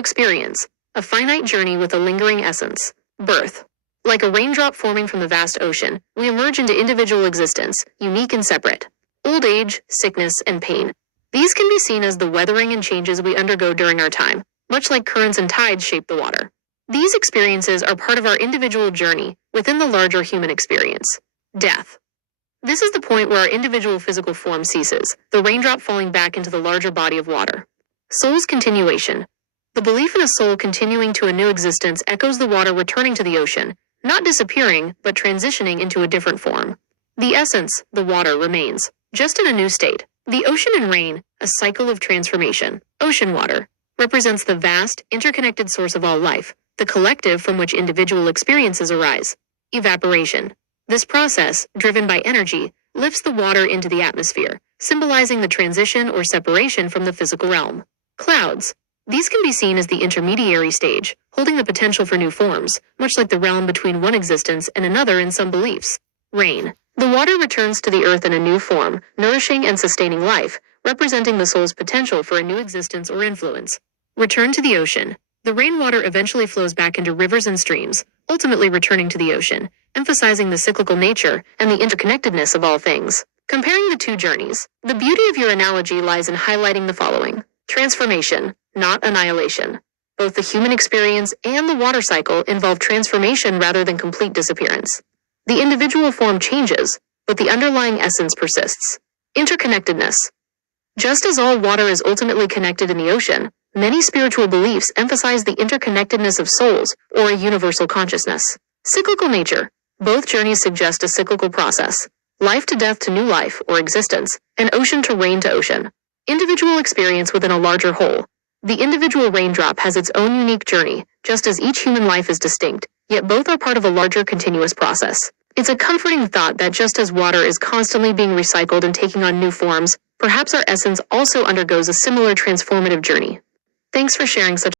experience, a finite journey with a lingering essence. Birth. Like a raindrop forming from the vast ocean, we emerge into individual existence, unique and separate. Old age, sickness, and pain. These can be seen as the weathering and changes we undergo during our time, much like currents and tides shape the water. These experiences are part of our individual journey within the larger human experience. Death. This is the point where our individual physical form ceases, the raindrop falling back into the larger body of water. Soul's continuation. The belief in a soul continuing to a new existence echoes the water returning to the ocean, not disappearing, but transitioning into a different form. The essence, the water, remains, just in a new state. The ocean and rain, a cycle of transformation. Ocean water represents the vast, interconnected source of all life, the collective from which individual experiences arise. Evaporation. This process, driven by energy, lifts the water into the atmosphere, symbolizing the transition or separation from the physical realm. Clouds. These can be seen as the intermediary stage, holding the potential for new forms, much like the realm between one existence and another in some beliefs. Rain. The water returns to the earth in a new form, nourishing and sustaining life, representing the soul's potential for a new existence or influence. Return to the ocean. The rainwater eventually flows back into rivers and streams, ultimately returning to the ocean, emphasizing the cyclical nature and the interconnectedness of all things. Comparing the two journeys, the beauty of your analogy lies in highlighting the following. Transformation, not annihilation. Both the human experience and the water cycle involve transformation rather than complete disappearance. The individual form changes, but the underlying essence persists. Interconnectedness. Just as all water is ultimately connected in the ocean, many spiritual beliefs emphasize the interconnectedness of souls, or a universal consciousness. Cyclical nature. Both journeys suggest a cyclical process. Life to death to new life, or existence, and ocean to rain to ocean. Individual experience within a larger whole. The individual raindrop has its own unique journey, just as each human life is distinct, yet both are part of a larger continuous process. It's a comforting thought that just as water is constantly being recycled and taking on new forms, perhaps our essence also undergoes a similar transformative journey. Thanks for sharing such